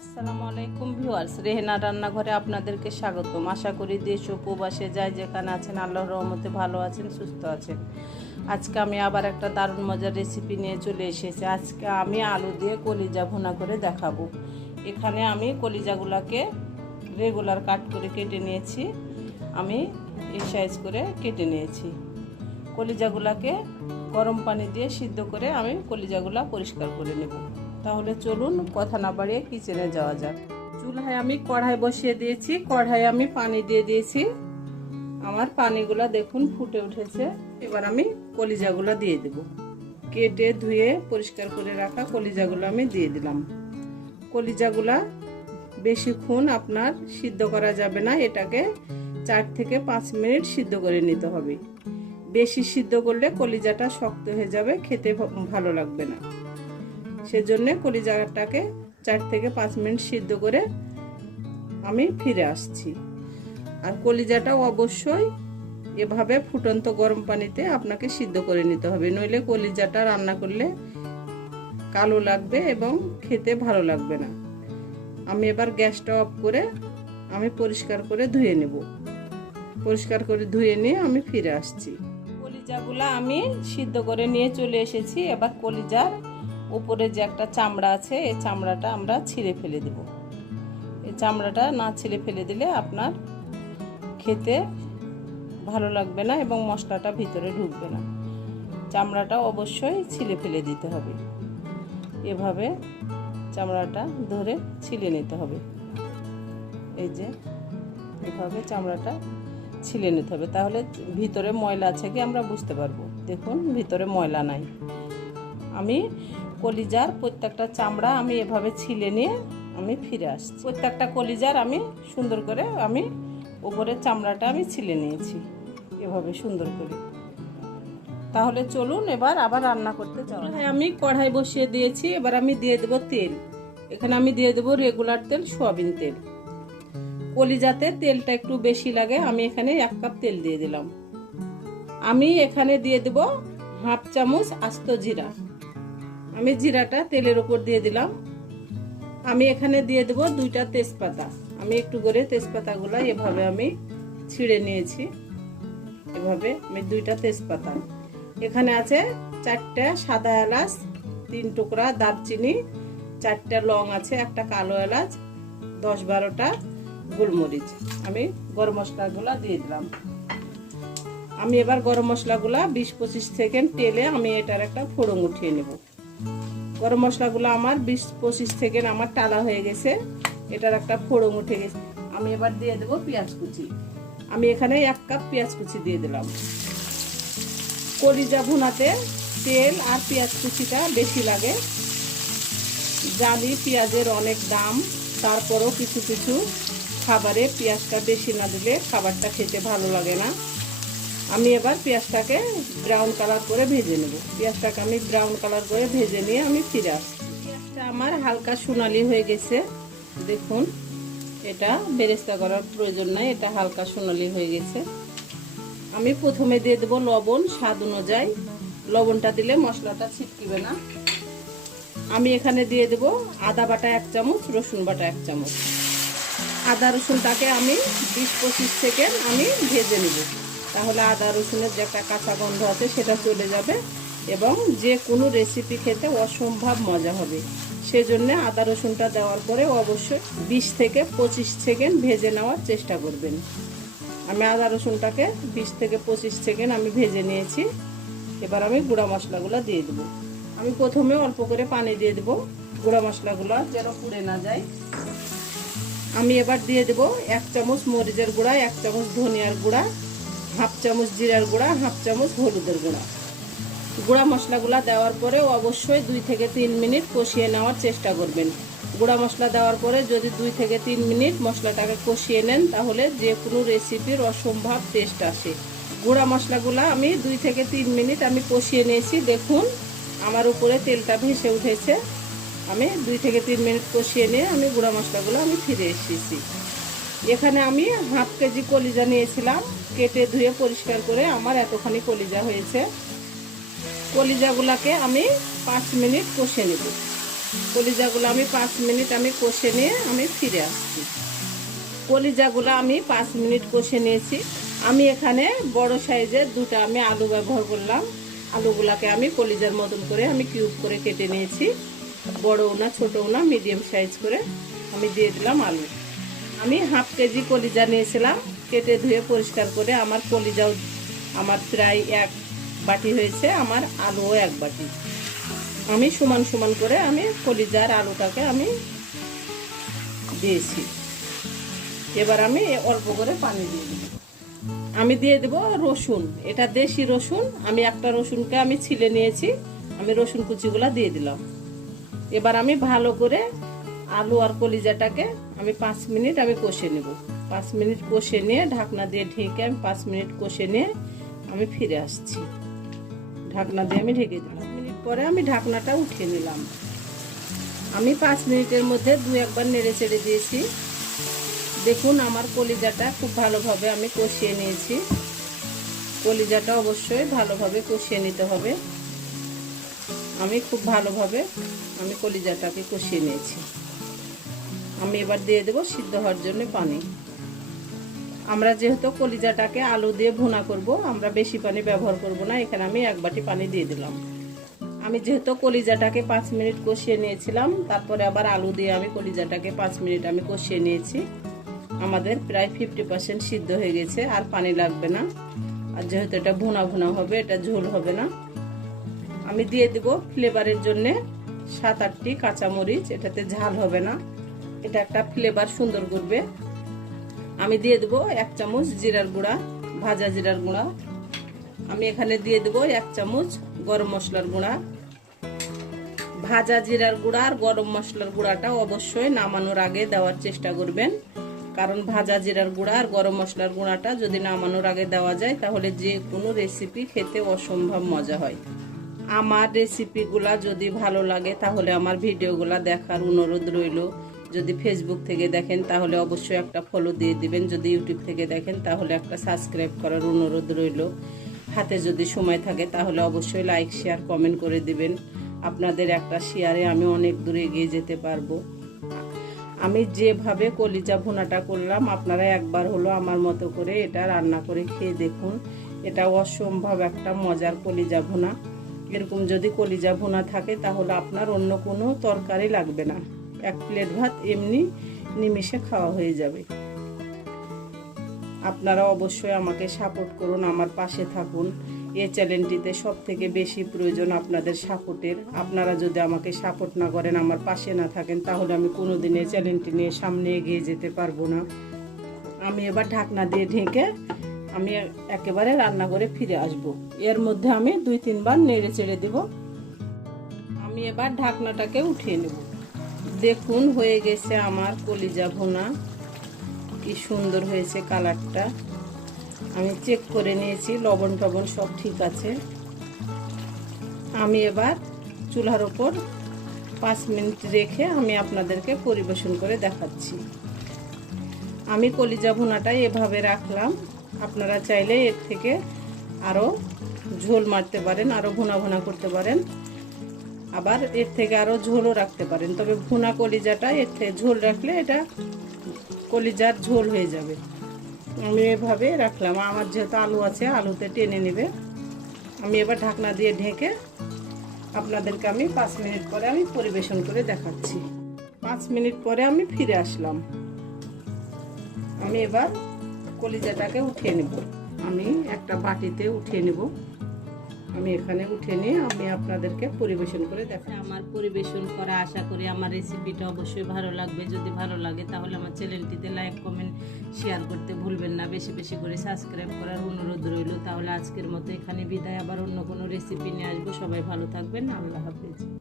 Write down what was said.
আসসালামু আলাইকুম ভিউয়ার্স, রেহেনা রান্নাঘরে আপনাদেরকে স্বাগতম। আশা করি দেশ ও প্রবাসে যায় যেখানে আছেন, আল্লাহর রহমতে ভালো আছেন, সুস্থ আছেন। আজকে আমি আবার একটা দারুণ মজার রেসিপি নিয়ে চলে এসেছি। আজকে আমি আলু দিয়ে কলিজা ভুনা করে দেখাবো। এখানে আমি কলিজাগুলোকে রেগুলার কাট করে কেটে নিয়েছি। আমি এই সাইজ করে কেটে নিয়েছি। কলিজাগুলোকে গরম পানি দিয়ে সিদ্ধ করে আমি কলিজাগুলা পরিষ্কার করে নেব। তাহলে চলুন কথা না বাড়িয়ে কিচেনে যাওয়া যাক। চুলায় আমি কড়াই বসিয়ে দিয়েছি কড়াই আমি পানি দিয়ে দিয়েছি। আমার পানিগুলা দেখুন ফুটে উঠেছে। এবার আমি কলিজাগুলো দিয়ে দেব। কেটে ধুয়ে পরিষ্কার করে রাখা কলিজাগুলো আমি দিয়ে দিলাম। কলিজাগুলা বেশিক্ষণ আপনার সিদ্ধ করা যাবে না, এটাকে চার থেকে পাঁচ মিনিট সিদ্ধ করে নিতে হবে। বেশি সিদ্ধ করলে কলিজাটা শক্ত হয়ে যাবে, খেতে ভালো লাগবে না। সেজন্যে কলিজাটাকে চার থেকে পাঁচ মিনিট সিদ্ধ করে আমি ফিরে আসছি। আর কলিজাটাও অবশ্যই এভাবে ফুটন্ত গরম পানিতে আপনাকে সিদ্ধ করে নিতে হবে। নইলে কলিজাটা রান্না করলে কালো লাগবে এবং খেতে ভালো লাগবে না। আমি এবার গ্যাসটা অফ করে আমি পরিষ্কার করে ধুয়ে নেব। পরিষ্কার করে ধুয়ে নিয়ে আমি ফিরে আসছি। কলিজাগুলো আমি সিদ্ধ করে নিয়ে চলে এসেছি। এবার কলিজার উপরে যে একটা চামড়া আছে, এই চামড়াটা আমরা ছিঁড়ে ফেলে দেব। এই চামড়াটা না ছিঁড়ে ফেলে দিলে আপনার খেতে ভালো লাগবে না এবং মশলাটা ভিতরে ঢুকবে না। চামড়াটা অবশ্যই ছিলে ফেলে দিতে হবে। এভাবে চামড়াটা ধরে ছিলে নিতে হবে। এই যে, এভাবে চামড়াটা ছিলে নিতে হবে। তাহলে ভিতরে ময়লা আছে কি আমরা বুঝতে পারব। দেখুন, ভিতরে ময়লা নাই। আমি কলিজার প্রত্যেকটা চামড়া আমি এভাবে ছিলে নিয়ে আমি ফিরে আসছি। প্রত্যেকটা কলিজার আমি সুন্দর করে আমি উপরের চামড়াটা আমি ছিলে নিয়েছি এভাবে সুন্দর করে। তাহলে চলুন এবার আবার রান্না করতে হ্যাঁ আমি কড়াই বসিয়ে দিয়েছি, এবার আমি দিয়ে দেবো তেল। এখানে আমি দিয়ে দেবো রেগুলার তেল, সোয়াবিন তেল। কলিজাতে তেলটা একটু বেশি লাগে, আমি এখানে এক কাপ তেল দিয়ে দিলাম। আমি এখানে দিয়ে দেব হাফ চামচ আস্ত জিরা। আমি জিরাটা তেলের উপর দিয়ে দিলাম। আমি এখানে দিয়ে দেব দুইটা তেজপাতা। আমি একটু করে তেজপাতাগুলো এভাবে আমি ছিঁড়ে নিয়েছি। এভাবে আমি দুইটা তেজপাতা। এখানে আছে চারটা সাদা এলাচ, তিন টুকরা দারচিনি, চারটা লং আছে, একটা কালো এলাচ, দশ বারোটা গোলমরিচ। আমি গরম মশলাগুলো দিয়ে দিলাম। আমি এবার গরম মশলাগুলা বিশ পঁচিশ সেকেন্ড তেলে আমি এটার একটা ফোড়ন উঠিয়ে নেব। গরম মশলাগুলো আমার বিশ পঁচিশ থেকে আমার টালা হয়ে গেছে। এটার একটা ফোড়ন উঠে গেছে। আমি এবার দিয়ে দেবো পেঁয়াজ কুচি। আমি এখানে এক কাপ পেঁয়াজ কুচি দিয়ে দিলাম। কলিজা ভুনাতে তেল আর পেঁয়াজ কুচিটা বেশি লাগে। জানি পেঁয়াজের অনেক দাম, তারপরও কিছু কিছু খাবারে পেঁয়াজটা বেশি না দিলে খাবারটা খেতে ভালো লাগে না। আমি এবার পেঁয়াজটাকে ব্রাউন কালার করে ভেজে নেব। পেঁয়াজটাকে আমি ব্রাউন কালার করে ভেজে নিয়ে আমি ফিরে আসছি। পেঁয়াজটা আমার হালকা সোনালি হয়ে গেছে। দেখুন, এটা বেরেস্তা করার প্রয়োজন নাই, এটা হালকা সোনালি হয়ে গেছে। আমি প্রথমে দিয়ে দেবো লবণ, স্বাদ অনুযায়ী। লবণটা দিলে মশলাটা ছিটকিবে না। আমি এখানে দিয়ে দেব আদা বাটা এক চামচ, রসুন বাটা এক চামচ। আদা রসুনটাকে আমি বিশ পঁচিশ সেকেন্ড আমি ভেজে নেব। তাহলে আদা রসুনের যে একটা কাঁচা গন্ধ আছে, সেটা চলে যাবে এবং যে কোনো রেসিপি খেতে অসম্ভব মজা হবে। সেজন্য আদা রসুনটা দেওয়ার পরে অবশ্যই বিশ থেকে পঁচিশ সেকেন্ড ভেজে নেওয়ার চেষ্টা করবেন। আমি আদা রসুনটাকে বিশ থেকে পঁচিশ সেকেন্ড আমি ভেজে নিয়েছি। এবার আমি গুঁড়া মশলাগুলো দিয়ে দেবো। আমি প্রথমে অল্প করে পানি দিয়ে দেবো। গুঁড়া মশলাগুলো যেন পুড়ে না যায়। আমি এবার দিয়ে দেবো এক চামচ মরিচের গুঁড়া, এক চামচ ধনিয়ার গুঁড়া হাফ চামচ জিরার গুঁড়া, হাফ চামচ হলুদের গুঁড়া। গুঁড়া মশলাগুলা দেওয়ার পরে অবশ্যই দুই থেকে তিন মিনিট কষিয়ে নেওয়ার চেষ্টা করবেন। গুঁড়া মশলা দেওয়ার পরে যদি দুই থেকে তিন মিনিট মশলাটাকে কষিয়ে নেন, তাহলে যে কোনো রেসিপির অসম্ভব টেস্ট আসে। গুঁড়া মশলাগুলো আমি দুই থেকে তিন মিনিট আমি কষিয়ে নিয়েছি। দেখুন, আমার উপরে তেলটা ভেসে উঠেছে। আমি দুই থেকে তিন মিনিট কষিয়ে নিয়ে আমি গুঁড়া মশলাগুলো আমি ফিরে এসেছি। এখানে আমি হাফ কেজি কলিজা নিয়েছিলাম, কেটে ধুয়ে পরিষ্কার করে আমার এতখানি কলিজা হয়েছে। কলিজাগুলাকে আমি পাঁচ মিনিট কষে নেব। কলিজাগুলো আমি পাঁচ মিনিট আমি কষে নিয়ে আমি ফিরে আসছি। কলিজাগুলো আমি পাঁচ মিনিট কষে নিয়েছি। আমি এখানে বড় সাইজের দুটো আমি আলু ব্যবহার করলাম। আলুগুলাকে আমি কলিজার মতন করে আমি কিউব করে কেটে নিয়েছি। বড়ও না, ছোটও না, মিডিয়াম সাইজ করে আমি দিয়ে দিলাম আলু আমি হাফ কেজি কলিজা নিয়েছিলাম, কেটে ধুয়ে পরিষ্কার করে আমার কলিজাও আমার প্রায় এক বাটি হয়েছে, আমার আলুও এক বাটি। আমি সমান সমান করে আমি কলিজার আলুটাকে আমি দিয়েছি। এবার আমি অল্প করে পানি দিয়ে দেব। আমি দিয়ে দেব রসুন, এটা দেশি রসুন, আমি একটা রসুনকে আমি ছিলে নিয়েছি, আমি রসুন কুচিগুলা দিয়ে দিলাম। এবার আমি ভালো করে আলু আর কলিজাটাকে আমি পাঁচ মিনিট আমি কষে নেব। পাঁচ মিনিট কষে নিয়ে ঢাকনা দিয়ে ঢেকে আমি পাঁচ মিনিট কষে নিয়ে আমি ফিরে আসছি। ঢাকনা দিয়ে আমি ঢেকে দিলাম। মিনিট পরে আমি ঢাকনাটা উঠিয়ে নিলাম। আমি পাঁচ মিনিটের মধ্যে দু একবার নেড়ে চেড়ে দিয়েছি। দেখুন আমার কলিজাটা খুব ভালোভাবে আমি কষিয়ে নিয়েছি। কলিজাটা অবশ্যই ভালোভাবে কষিয়ে নিতে হবে। আমি খুব ভালোভাবে আমি কলিজাটাকে কষিয়ে নিয়েছি। আমি এবার দিয়ে দেবো সিদ্ধ হওয়ার জন্য পানি। আমরা যেহেতু কলিজাটাকে আলু দিয়ে ভুনা করব, আমরা বেশি পানি ব্যবহার করব না, এখানে আমি এক বাটি পানি দিয়ে দিলাম। আমি যেহেতু কলিজাটাকে পাঁচ মিনিট কষিয়ে নিয়েছিলাম, তারপরে আবার আলু দিয়ে আমি কলিজাটাকে পাঁচ মিনিট আমি কষিয়ে নিয়েছি। আমাদের প্রায় ফিফটি পার্সেন্ট সিদ্ধ হয়ে গেছে, আর পানি লাগবে না। আর যেহেতু এটা ভুনা ভুনা হবে, এটা ঝোল হবে না। আমি দিয়ে দেব ফ্লেভারের জন্যে সাত আটটি কাঁচামরিচ, এটাতে ঝাল হবে না। এটা একটা ফ্লেভার সুন্দর করবে। আমি দিয়ে দেব এক চামচ জিরার গুঁড়া, ভাজা জিরার গুঁড়া। আমি এখানে দিয়ে দেব এক চামচ গরম মশলার গুঁড়া। ভাজা জিরার গুঁড়া আর গরম মশলার গুঁড়াটা অবশ্যই নামানোর আগে দেওয়ার চেষ্টা করবেন। কারণ ভাজা জিরার গুঁড়া আর গরম মশলার গুঁড়াটা যদি নামানোর আগে দেওয়া যায়, তাহলে যে কোনো রেসিপি খেতে অসম্ভব মজা হয়। আমার রেসিপিগুলা যদি ভালো লাগে, তাহলে আমার ভিডিওগুলা দেখার অনুরোধ রইল। যদি ফেসবুক থেকে দেখেন, তাহলে অবশ্যই একটা ফলো দিয়ে দিবেন। যদি ইউটিউব থেকে দেখেন, তাহলে একটা সাবস্ক্রাইব করার অনুরোধ রইল। হাতে যদি সময় থাকে, তাহলে অবশ্যই লাইক শেয়ার কমেন্ট করে দিবেন। আপনাদের একটা শেয়ারে আমি অনেক দূরে এগিয়ে যেতে পারব। আমি যেভাবে কলিজা ভুনাটা করলাম, আপনারা একবার হলো আমার মতো করে এটা রান্না করে খেয়ে দেখুন। এটা অসম্ভব একটা মজার কলিজা ভুনা। এরকম যদি কলিজা ভুনা থাকে, তাহলে আপনার অন্য কোনো তরকারি লাগবে না। এক প্লেট ভাত, এমনি নিমিষে খাওয়া হয়ে যাবে। আপনারা অবশ্যই আমাকে সাপোর্ট করুন, আমার পাশে থাকুন। এ চ্যানেলটিতে সব থেকে বেশি প্রয়োজন আপনাদের সাপোর্টের আপনারা যদি আমাকে সাপোর্ট না করেন, আমার পাশে না থাকেন, তাহলে আমি কোনো দিন চ্যানেলটি নিয়ে সামনে এগিয়ে যেতে পারব না। আমি এবার ঢাকনা দিয়ে ঢেকে আমি একেবারে রান্না করে ফিরে আসব। এর মধ্যে আমি দুই তিনবার নেড়ে চেড়ে দেব। আমি এবার ঢাকনাটাকে উঠিয়ে নেব। দেখুন, হয়ে গেছে আমার কলিজা ভুনা। কি সুন্দর হয়েছে কালারটা। আমি চেক করে নিয়েছি, লবণ টবণ সব ঠিক আছে। আমি এবার চুলার ওপর পাঁচ মিনিট রেখে আমি আপনাদেরকে পরিবেশন করে দেখাচ্ছি। আমি কলিজা ভুনাটা এভাবে রাখলাম। আপনারা চাইলে এর থেকে আরও ঝোল মারতে পারেন আরও ভুনা ভুনা করতে পারেন। আবার এর থেকে আরও ঝোলও রাখতে পারেন। তবে ভুনা কলিজাটা, এর থেকে ঝোল রাখলে এটা কলিজার ঝোল হয়ে যাবে। আমি এভাবে রাখলাম। আমার যেহেতু আলু আছে, আলুতে টেনে নেবে। আমি এবার ঢাকনা দিয়ে ঢেকে আপনাদেরকে আমি পাঁচ মিনিট পরে আমি পরিবেশন করে দেখাচ্ছি। পাঁচ মিনিট পরে আমি ফিরে আসলাম। আমি এবার কলিজাটাকে উঠিয়ে নেব। আমি একটা বাটিতে উঠিয়ে নেব। আমি এখানে উঠে নিয়ে আমি আপনাদেরকে পরিবেশন করে দেখাই আমার পরিবেশন করা আশা করি আমার রেসিপিটা অবশ্যই ভালো লাগবে। যদি ভালো লাগে তাহলে আমার চ্যানেলটিতে লাইক কমেন্ট শেয়ার করতে ভুলবেন না। বেশি বেশি করে সাবস্ক্রাইব করার অনুরোধ রইল। তাহলে আজকের মতো এখানে বিদায়। আবার অন্য কোনো রেসিপি নিয়ে আসব। সবাই ভালো থাকবেন। আল্লাহ হাফিজ।